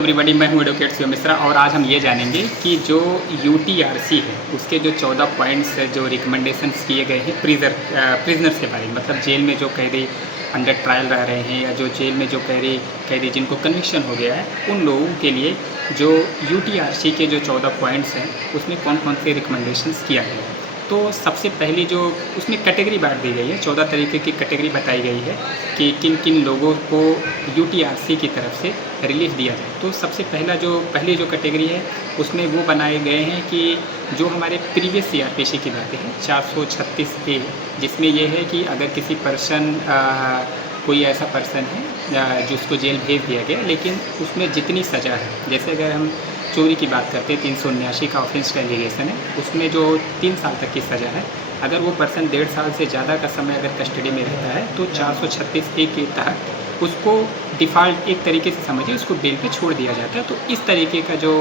Everybody, मैं हूं advocate Shiv Mishra और आज हम ये जानेंगे कि जो यूटीआरसी है उसके जो 14 पॉइंट्स जो रिकमेंडेशंस किए गए हैं प्रिजनर्स के बारे में, मतलब जेल में जो कैदी अंडर ट्रायल रह रहे हैं या जो जेल में जो कैदी जिनको कन्विक्शन हो गया है उन लोगों के लिए जो यूटीआरसी के जो 14 पॉइंट्स हैं उसमें कौन कौन से रिकमेंडेशंस किया गया है। तो सबसे पहली जो उसमें कैटेगरी बांट दी गई है, 14 तरीके की कैटेगरी बताई गई है कि किन किन लोगों को यूटीआरसी की तरफ से रिलीफ दिया जाए। तो सबसे पहली जो कैटेगरी है उसमें वो बनाए गए हैं कि जो हमारे प्रीवियस सीआरपीसी की बातें हैं 436A, जिसमें ये है कि अगर किसी कोई ऐसा पर्सन है जिसको जेल भेज दिया गया लेकिन उसमें जितनी सज़ा है, जैसे अगर हम चोरी की बात करते हैं 379 का ऑफेंस का एलिगेशन है, उसमें जो 3 साल तक की सज़ा है, अगर वो पर्सन 1.5 साल से ज़्यादा का समय अगर कस्टडी में रहता है तो 436A के तहत उसको डिफ़ॉल्ट एक तरीके से समझिए उसको बेल पे छोड़ दिया जाता है। तो इस तरीके का जो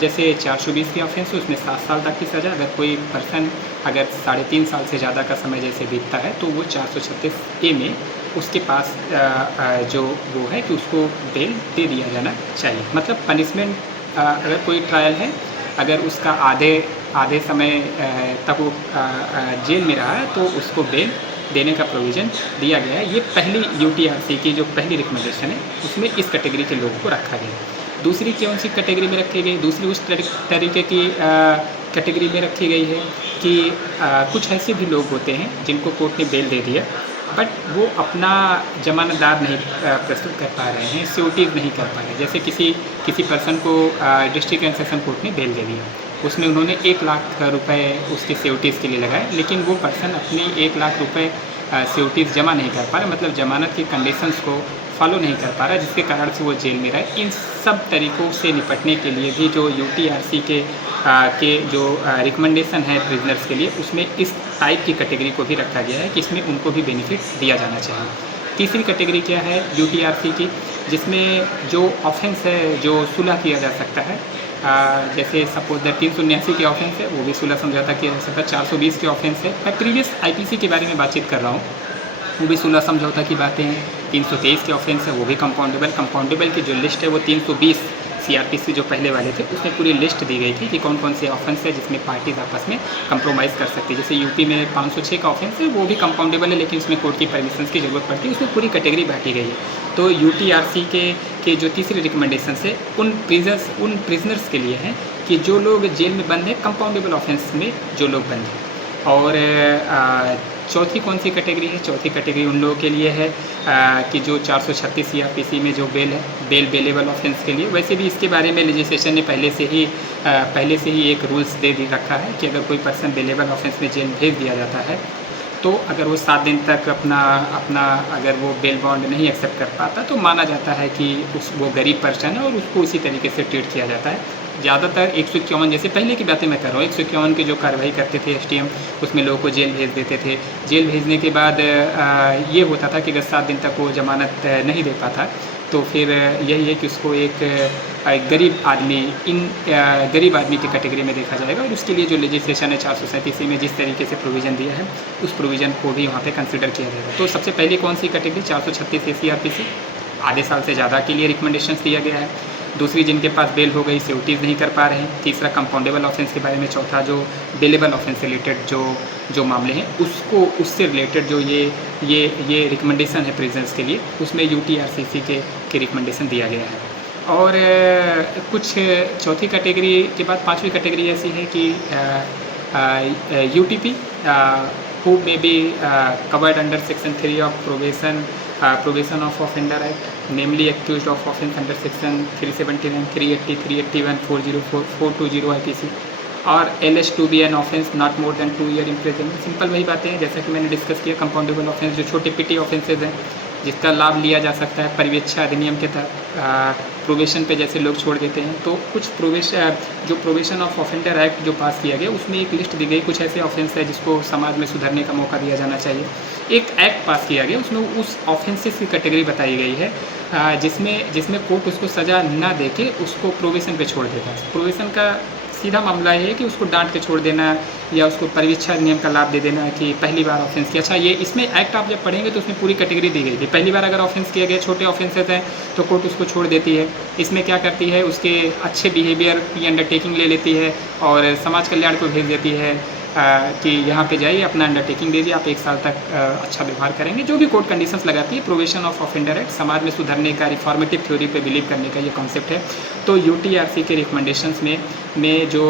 जैसे 420 के ऑफेंस है उसमें 7 साल तक की सज़ा, अगर कोई पर्सन अगर 3.5 साल से ज़्यादा का समय जैसे बीतता है तो वो 436A में उसके पास जो वो है कि उसको बेल दे दिया जाना चाहिए। मतलब पनिशमेंट अगर कोई ट्रायल है, अगर उसका आधे समय तक वो जेल में रहा है तो उसको बेल देने का प्रोविज़न दिया गया है। ये पहली यूटीआरसी की जो पहली रिकमेंडेशन है उसमें इस कैटेगरी के लोगों को रखा गया है। दूसरी कौन सी कैटेगरी में रखी गई? दूसरी उस तरीके की कैटेगरी में रखी गई है कि कुछ ऐसे भी लोग होते हैं जिनको कोर्ट ने बेल दे दिया बट वो अपना जमानतदार नहीं प्रस्तुत कर पा रहे हैं, सिक्योरिटीज़ नहीं कर पा रहे हैं। जैसे किसी पर्सन को डिस्ट्रिक्ट एंड सेशन कोर्ट ने बेल दे दिया, उसमें उन्होंने 1 लाख रुपए उसके सिक्योरिटीज़ के लिए लगाए, लेकिन वो पर्सन अपनी 1 लाख रुपए सिक्योरिटीज़ जमा नहीं कर पा रहा, मतलब ज़मानत की कंडीशंस को फॉलो नहीं कर पा रहा, जिसके कारण से वो जेल में रहे। इन सब तरीक़ों से निपटने के लिए भी जो यूटीआरसी के जो रिकमेंडेशन है प्रिजनर्स के लिए, उसमें इस टाइप की कैटेगरी को भी रखा गया है कि इसमें उनको भी बेनिफिट दिया जाना चाहिए। तीसरी कैटेगरी क्या है यूटीआरसी की, जिसमें जो ऑफेंस है जो सुलह किया जा सकता है, जैसे सपोज दैट 379 के ऑफेंस है वो भी सुलह समझौता किया जा सकता है। 420 के ऑफेंस है, मैं प्रीवियस आईपीसी के बारे में बातचीत कर रहा हूँ, वो भी सुलह समझौता की बातें हैं। 323 के ऑफेंस है वो भी कंपाउंडेबल की जो लिस्ट है वो 320 सीआरपीसी जो पहले वाले थे उसमें पूरी लिस्ट दी गई थी कि कौन कौन से ऑफेंस है जिसमें पार्टीज आपस में कंप्रोमाइज़ कर सकती है। जैसे यूपी में 506 का ऑफेंस है वो भी कंपाउंडेबल है लेकिन उसमें कोर्ट की परमिशन की ज़रूरत पड़ती है, उसमें पूरी कैटेगरी बांटी गई है। तो यूटीआरसी के जो तीसरी रिकमेंडेशन है उन प्रिजनर्स के लिए है कि जो लोग जेल में बंद हैं कंपाउंडेबल ऑफेंस में जो लोग बंद हैं। और चौथी कौन सी कैटेगरी है? चौथी कैटेगरी उन लोगों के लिए है कि जो 436 सीआरपीसी में जो बेल है, बेलेबल ऑफेंस के लिए। वैसे भी इसके बारे में लेजिस्लेशन ने पहले से ही एक रूल्स दे रखा है कि अगर कोई पर्सन बेलेबल ऑफेंस में जेल भेज दिया जाता है तो अगर वो 7 दिन तक अपना अगर वो बेल बॉन्ड नहीं एक्सेप्ट कर पाता तो माना जाता है कि वो गरीब पर्सन है और उसको उसी तरीके से ट्रीट किया जाता है। ज़्यादातर 151, जैसे पहले की बातें मैं कर रहा हूँ, 151 की जो कार्रवाई करते थे एसटीएम, उसमें लोगों को जेल भेज देते थे। जेल भेजने के बाद ये होता था कि अगर 7 दिन तक वो जमानत नहीं दे पाता तो फिर यही है कि उसको एक गरीब आदमी की कैटेगरी में देखा जाएगा और उसके लिए जो लेजिस्लेशन है 437 में जिस तरीके से प्रोविज़न दिया है उस प्रोविज़न को भी वहाँ पे कंसिडर किया जाएगा। तो सबसे पहले कौन सी कैटेगरी? 436 सीआरपीसी, आधे साल से ज़्यादा के लिए रिकमेंडेशंस दिया गया है। दूसरी जिनके पास बेल हो गई, सिक्योरिटीज़ नहीं कर पा रहे हैं। तीसरा कंपाउंडेबल ऑफेंस के बारे में। चौथा जो बेलेबल ऑफेंस से रिलेटेड जो मामले हैं उससे रिलेटेड जो ये रिकमेंडेशन है प्रिजनर्स के लिए, उसमें यूटीआरसी के रिकमेंडेशन दिया गया है। और कुछ चौथी कैटेगरी के बाद पांचवी कैटेगरी ऐसी है कि UTP who may be covered under section 3 of probation of offender act, namely accused of offence under section 379, 380, 381, 404, 420 IPC और LS to be an offence not more than 2 year imprisonment। Simple वही बातें हैं जैसा कि मैंने डिस्कस किया। Compoundable offence जो छोटे पिटी ऑफेंसेज हैं जिसका लाभ लिया जा सकता है परिवेक्षा अधिनियम के तहत, प्रोबेशन पे जैसे लोग छोड़ देते हैं तो कुछ जो प्रोबेशन ऑफ ऑफेंडर एक्ट जो पास किया गया उसमें एक लिस्ट दी गई, कुछ ऐसे ऑफेंस है जिसको समाज में सुधरने का मौका दिया जाना चाहिए। एक एक्ट पास किया गया उसमें उस ऑफेंसेस की कैटेगरी बताई गई है जिसमें कोर्ट उसको सज़ा ना दे के उसको प्रोबेशन पे छोड़ देता है। प्रोबेशन का सीधा मामला ये है कि उसको डांट के छोड़ देना या उसको परिवीक्षा नियम का लाभ दे देना कि पहली बार ऑफेंस किया। अच्छा, ये इसमें एक्ट आप जब पढ़ेंगे तो उसमें पूरी कैटेगरी दी गई थी। पहली बार अगर ऑफेंस किया गया, छोटे ऑफेंसेस हैं तो कोर्ट उसको छोड़ देती है। इसमें क्या करती है, उसके अच्छे बिहेवियर की अंडरटेकिंग ले लेती है और समाज कल्याण को भेज देती है कि यहाँ पे जाइए, अपना अंडरटेकिंग दीजिए, आप 1 साल तक अच्छा व्यवहार करेंगे। जो भी कोर्ट कंडीशंस लगाती है, प्रोबेशन ऑफ ऑफेंडर एक्ट, समाज में सुधरने का, रिफॉर्मेटिव थ्योरी पे बिलीव करने का ये कॉन्सेप्ट है। तो यूटीआरसी के रिकमेंडेशंस में जो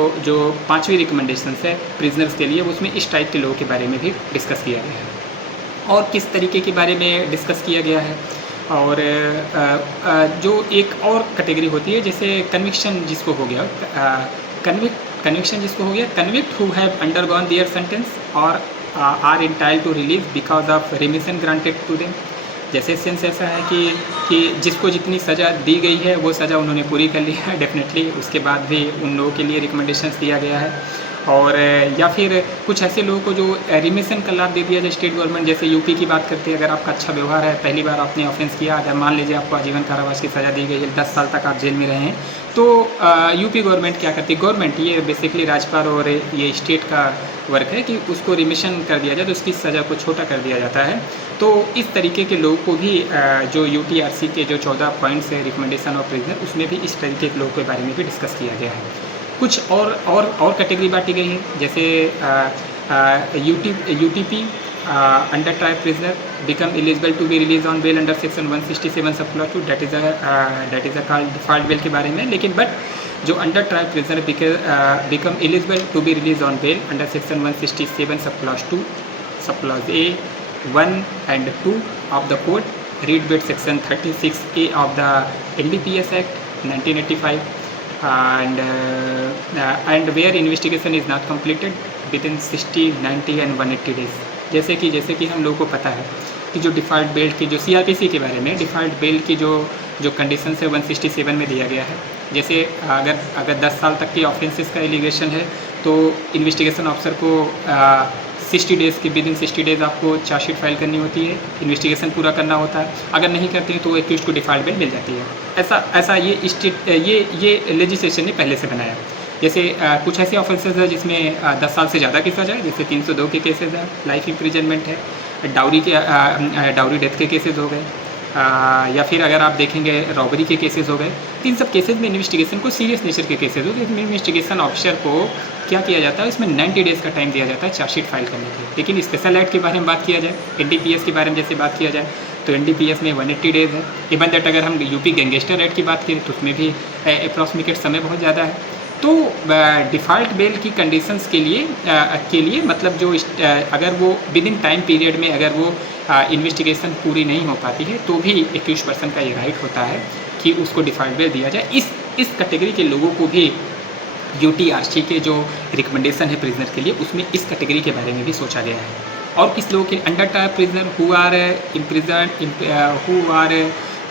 5वीं रिकमेंडेशंस है प्रिजनर्स के लिए, उसमें इस टाइप के लोगों के बारे में भी डिस्कस किया गया है। और किस तरीके के बारे में डिस्कस किया गया है, और जो एक और कैटेगरी होती है जैसे कन्विक्शन जिसको हो गया, कन्विक्शन जिसको हो गया, convict who have undergone their sentence और are entitled to release because of remission granted to them. जैसे सेंस ऐसा है कि जिसको जितनी सज़ा दी गई है वो सज़ा उन्होंने पूरी कर ली है डेफिनेटली, उसके बाद भी उन लोगों के लिए रिकमेंडेशंस दिया गया है। और या फिर कुछ ऐसे लोगों को जो रिमिशन का लाभ दे दिया जाए स्टेट गवर्नमेंट, जैसे यूपी की बात करते हैं, अगर आपका अच्छा व्यवहार है, पहली बार आपने ऑफेंस किया, अगर मान लीजिए आपको आजीवन कारावास की सज़ा दी गई है, 10 साल तक आप जेल में रहे हैं, तो यूपी गवर्नमेंट क्या करती है, गवर्नमेंट, ये बेसिकली राज्यपाल और ये स्टेट का वर्क है कि उसको रिमिशन कर दिया जाए, तो उसकी सज़ा को छोटा कर दिया जाता है। तो इस तरीके के लोगों को भी जो यूटीआरसी के जो 14 पॉइंट्स है रिकमेंडेशन ऑफ प्रिजनर, उसमें भी इस तरीके के लोगों के बारे में भी डिस्कस किया गया है। कुछ और कैटेगरी बांटी गई है, जैसे UTP under trial prisoner become eligible to be release on bail under section 167 sub clause 2, that is a called default bail के बारे में। लेकिन बट जो under trial prisoner become eligible to be release on bail under section 167 sub clause 2, sub clause A, 1 and 2 of the code, read bit section 36A of the NDPS Act 1985, and where investigation is not completed within 60, 90 and 180 days। जैसे कि हम लोगों को पता है कि जो default bell की, जो CRPC के बारे में डिफ़ॉल्ट बेल की जो कंडीशन है 167 में दिया गया है। जैसे अगर 10 साल तक के ऑफेंसेस का एलिगेशन है तो इन्वेस्टिगेशन ऑफिसर को 60 डेज़ के विदिन 60 डेज़ आपको चार्जशीट फाइल करनी होती है, इन्वेस्टिगेशन पूरा करना होता है। अगर नहीं करते हैं तो एक्यूज़्ड को डिफ़ॉल्ट बेल मिल जाती है। ऐसा ये लेजिस्लेशन ने पहले से बनाया। जैसे कुछ ऐसे ऑफेंसेस हैं जिसमें 10 साल से ज़्यादा की सज़ा है, जैसे 302 के केसेस हैं, लाइफ इम्प्रिजनमेंट है, डाउरी डेथ के केसेस हो गए, या फिर अगर आप देखेंगे रॉबरी के केसेस हो गए। तो इन सब केसेस में इन्वेस्टिगेशन को सीरियस नेचर के केसेस हो, तो इसमें इन्वेस्टिगेशन ऑफिसर को क्या किया जाता है, इसमें 90 डेज़ का टाइम दिया जाता है चार्जशीट फाइल करने के। लेकिन स्पेशल एक्ट के बारे में बात किया जाए, NDPS के बारे में जैसे बात किया जाए, तो NDPS में 180 डेज़ है। इवन दैट अगर हम यूपी गैंगस्टर एक्ट की बात करें तो उसमें भी अप्रॉक्सीमेट समय बहुत ज़्यादा है। तो डिफ़ॉल्ट बेल की कंडीशंस के लिए मतलब जो अगर वो विद इन टाइम पीरियड में अगर वो इन्वेस्टिगेशन पूरी नहीं हो पाती है तो भी एक्यूज्ड पर्सन का ये राइट होता है कि उसको डिफ़ॉल्ट बेल दिया जाए। इस कैटेगरी के लोगों को भी यूटीआरसी के जो रिकमेंडेशन है प्रिजनर के लिए, उसमें इस कैटेगरी के बारे में भी सोचा गया है। और किस लोगों के under trial prisoner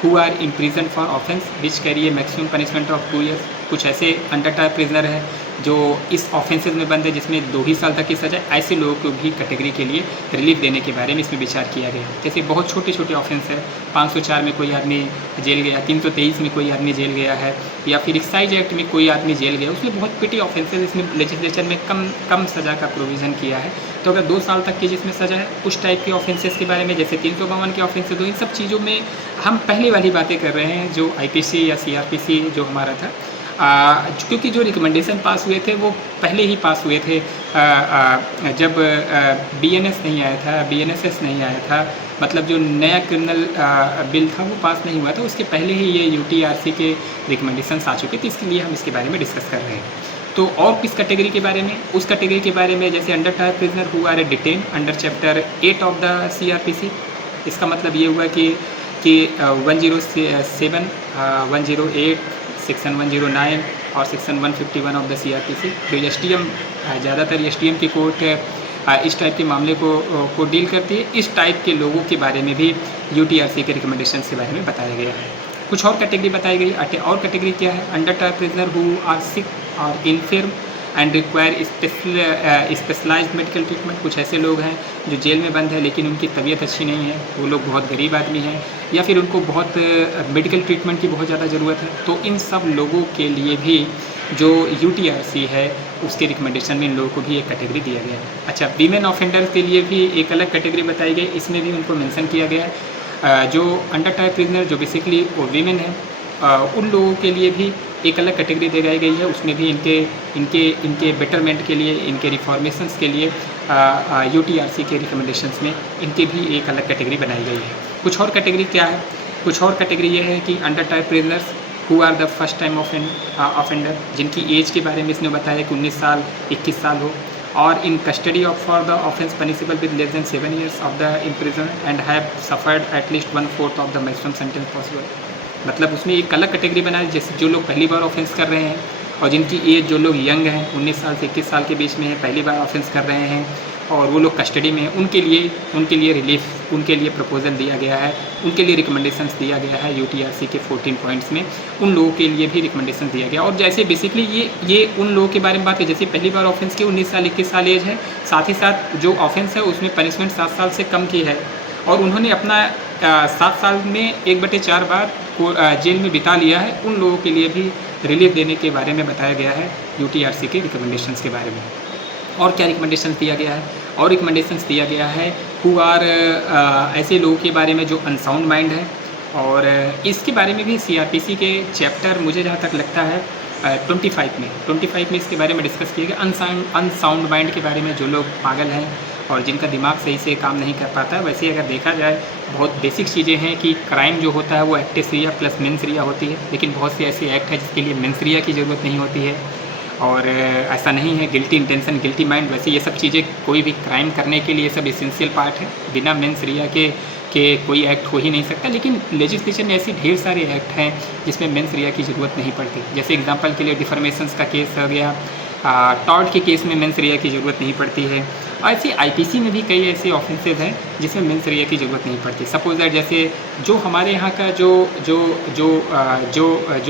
who are imprison for offence which carry a maximum punishment of 2 years। कुछ ऐसे अंडर ट्रायल प्रिजनर है जो इस ऑफेंसेस में बंद है जिसमें 2 ही साल तक की सज़ा, ऐसे लोगों को भी कैटेगरी के लिए रिलीफ देने के बारे में इसमें विचार किया गया। जैसे बहुत छोटे छोटे ऑफेंस है, 504 में कोई आदमी जेल गया, 323 में कोई आदमी जेल गया है, या फिर एक्साइज एक्ट में कोई आदमी जेल गया, उसमें बहुत पिटी ऑफेंसेस इसमें लेजिस्लेचर में कम सज़ा का प्रोविज़न किया है। तो अगर 2 साल तक की जिसमें सज़ा है, उस टाइप के ऑफेंसेस के बारे में, जैसे 352 के ऑफेंसेस, तो इन सब चीज़ों में हम पहले वाली बातें कर रहे हैं जो IPC या CRPC जो हमारा था, क्योंकि जो रिकमेंडेशन पास हुए थे वो पहले ही पास हुए थे जब BNS नहीं आया था, BNSS नहीं आया था, मतलब जो नया क्रिमिनल बिल था वो पास नहीं हुआ था, उसके पहले ही ये UTRC के रिकमेंडेशंस आ चुके थे। इसके लिए हम इसके बारे में डिस्कस कर रहे हैं। तो और किस कैटेगरी के बारे में, उस कैटेगरी के बारे में जैसे under trial prisoner who are detain under chapter 8 of the CRPC। इसका मतलब ये हुआ कि 107, 108, सेक्शन 109 और सेक्शन 151 ऑफ द CRPC, जो STM ज़्यादातर STM की कोर्ट इस टाइप के मामले को डील करती है। इस टाइप के लोगों के बारे में भी UTRC के रिकमेंडेशन के बारे में बताया गया है। कुछ और कैटेगरी बताई गई। और कैटेगरी क्या है, under trial prisoner who are sick और infirm and require specialized medical treatment. कुछ ऐसे लोग हैं जो जेल में बंद है लेकिन उनकी तबीयत अच्छी नहीं है, वो लोग बहुत गरीब आदमी हैं, या फिर उनको बहुत मेडिकल ट्रीटमेंट की बहुत ज़्यादा ज़रूरत है। तो इन सब लोगों के लिए भी जो UTRC है उसके रिकमेंडेशन में इन लोगों को भी एक कैटेगरी दिया गया है। अच्छा, वीमेन ऑफेंडर्स के लिए भी एक अलग कैटेगरी बताई गई, इसमें भी उनको मेंशन किया गया है। जो अंडर टाइप प्रिजनर जो बेसिकली वो वीमेन है, उन लोगों के लिए भी एक अलग कैटेगरी दी गई है। उसमें भी इनके बेटरमेंट के लिए, इनके रिफॉर्मेशंस के लिए UTRC के रिकमेंडेशंस में इनके भी एक अलग कैटेगरी बनाई गई है। कुछ और कैटेगरी क्या है? कुछ और कैटेगरी ये है कि under type prisoners who are the first time offender, जिनकी एज के बारे में इसने बताया कि 19 साल 21 साल हो, और इन custody of for the offence punishable with less than 7 years of the imprisonment and have suffered at least 1/4 of the maximum sentence possible. मतलब उसमें एक अलग कैटेगरी बना है, जैसे जो लोग पहली बार ऑफेंस कर रहे हैं और जिनकी एज, जो लोग यंग हैं 19 साल से 21 साल के बीच में है, पहली बार ऑफेंस कर रहे हैं और वो लोग कस्टडी में हैं, उनके लिए रिलीफ, उनके लिए प्रपोजल दिया गया है, उनके लिए रिकमेंडेशंस दिया गया है UTRC के 14 पॉइंट्स में। उन लोगों के लिए भी रिकमेंडेशन दिया गया। और जैसे बेसिकली ये उन लोगों के बारे में बात है जैसे पहली बार ऑफेंस की 19 साल 21 साल एज है, साथ ही साथ जो ऑफेंस है उसमें पनिशमेंट 7 साल से कम की है, और उन्होंने अपना 7 साल में 1/4 बार को जेल में बिता लिया है। उन लोगों के लिए भी रिलीफ देने के बारे में बताया गया है UTRC के रिकमेंडेशंस के बारे में। और क्या रिकमेंडेशंस दिया गया है? और रिकमेंडेशंस दिया गया है हु आर ऐसे लोगों के बारे में जो अनसाउंड माइंड है, और इसके बारे में भी CRPC के चैप्टर मुझे जहाँ तक लगता है 25 में इसके बारे में डिस्कस किया गया। अनसाउंड माइंड के बारे में जो लोग पागल हैं और जिनका दिमाग सही से काम नहीं कर पाता है। वैसे अगर देखा जाए बहुत बेसिक चीज़ें हैं कि क्राइम जो होता है वो एक्टिस रिया प्लस मेंस रिया होती है, लेकिन बहुत से ऐसे एक्ट है जिसके लिए मेंस रिया की ज़रूरत नहीं होती है, और ऐसा नहीं है गिल्टी इंटेंशन, गिल्टी माइंड। वैसे ये सब चीज़ें कोई भी क्राइम करने के लिए सब एसेंशियल पार्ट है। बिना मेंस रिया के कोई एक्ट हो ही नहीं सकता, लेकिन लेजिस्लेशन में ऐसी ढेर सारे एक्ट हैं जिसमें मेंस रिया की ज़रूरत नहीं पड़ती। जैसे एग्जांपल के लिए डिफॉर्मेशंस का केस हो गया, टॉर्ट के केस में मेंस रिया की ज़रूरत नहीं पड़ती है। और ऐसे IPC में भी कई ऐसे ऑफेंसेस हैं जिसमें मेंस रिया की ज़रूरत नहीं पड़ती। सपोज दैट जैसे जो हमारे यहाँ का जो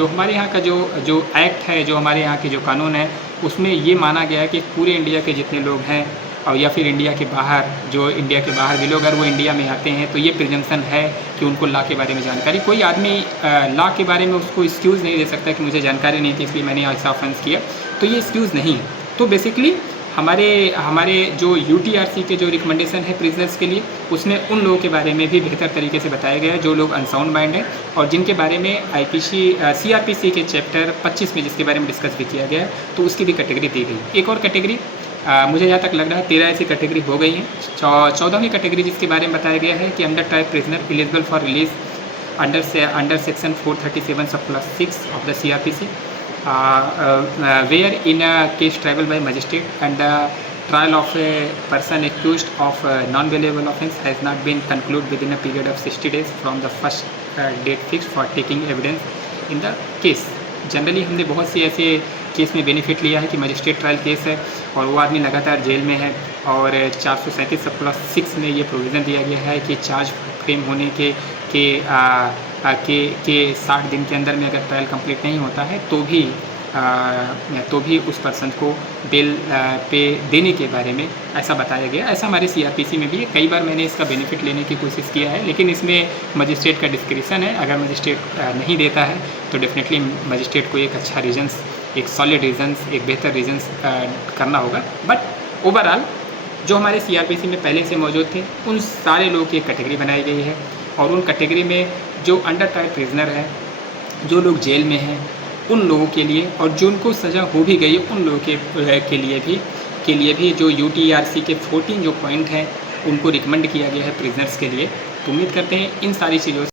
हमारे यहाँ का जो एक्ट है, जो हमारे यहाँ के जो कानून है, उसमें ये माना गया है कि पूरे इंडिया के जितने लोग हैं, और या फिर इंडिया के बाहर, जो इंडिया के बाहर भी लोग अगर वो इंडिया में आते हैं तो ये प्रिजम्पशन है कि उनको लॉ के बारे में जानकारी। कोई आदमी लॉ के बारे में उसको एक्सक्यूज़ नहीं दे सकता कि मुझे जानकारी नहीं थी इसलिए मैंने ऐसा ऑफेंस किया, तो ये एक्सक्यूज़ नहीं है। तो बेसिकली हमारे जो UTRC के जो रिकमेंडेशन है प्रिजनर्स के लिए, उसमें उन लोगों के बारे में भी बेहतर तरीके से बताया गया है जो लोग अनसाउंड माइंड हैं और जिनके बारे में CRPC के चैप्टर 25 में जिसके बारे में डिस्कस भी किया गया है, तो उसकी भी कैटेगरी दी गई। एक और कैटेगरी मुझे जहाँ तक लग रहा है 13 ऐसी कैटेगरी हो गई हैं। 14वीं कैटेगरी जिसके बारे में बताया गया है कि under type prisoner eligible for release under section 437 सब plus 6 of the CRPC, where in a case trial by magistrate and the trial of a person accused of non-bailable offence has not been concluded within a period of 60 days from the first date fixed for taking evidence in the case। Generally हमने बहुत से ऐसे case में benefit लिया है कि magistrate trial case है और वो आदमी लगातार जेल में है, और 437 सब प्लस 6 में ये प्रोविज़न दिया गया है कि चार्ज फ्रेम होने के 60 दिन के अंदर में अगर ट्रायल कंप्लीट नहीं होता है तो भी उस पर्सन को बेल पे देने के बारे में ऐसा बताया गया। ऐसा हमारे CRPC में भी है। कई बार मैंने इसका बेनिफिट लेने की कोशिश किया है, लेकिन इसमें मजिस्ट्रेट का डिस्क्रिप्शन है। अगर मजिस्ट्रेट नहीं देता है तो डेफिनेटली मजिस्ट्रेट को एक अच्छा रीजन्स, एक सॉलिड रीजन्स, एक बेहतर रीजन्स करना होगा। बट ओवरऑल जो हमारे CRPC में पहले से मौजूद थे उन सारे लोगों की एक कैटेगरी बनाई गई है, और उन कैटेगरी में जो अंडर टाइप प्रिजनर है, जो लोग जेल में हैं, उन लोगों के लिए, और जो उनको सज़ा हो भी गई है उन लोगों के लिए भी जो UTRC के 14 जो पॉइंट हैं उनको रिकमेंड किया गया है प्रिजनर्स के लिए। तो उम्मीद करते हैं इन सारी चीज़ों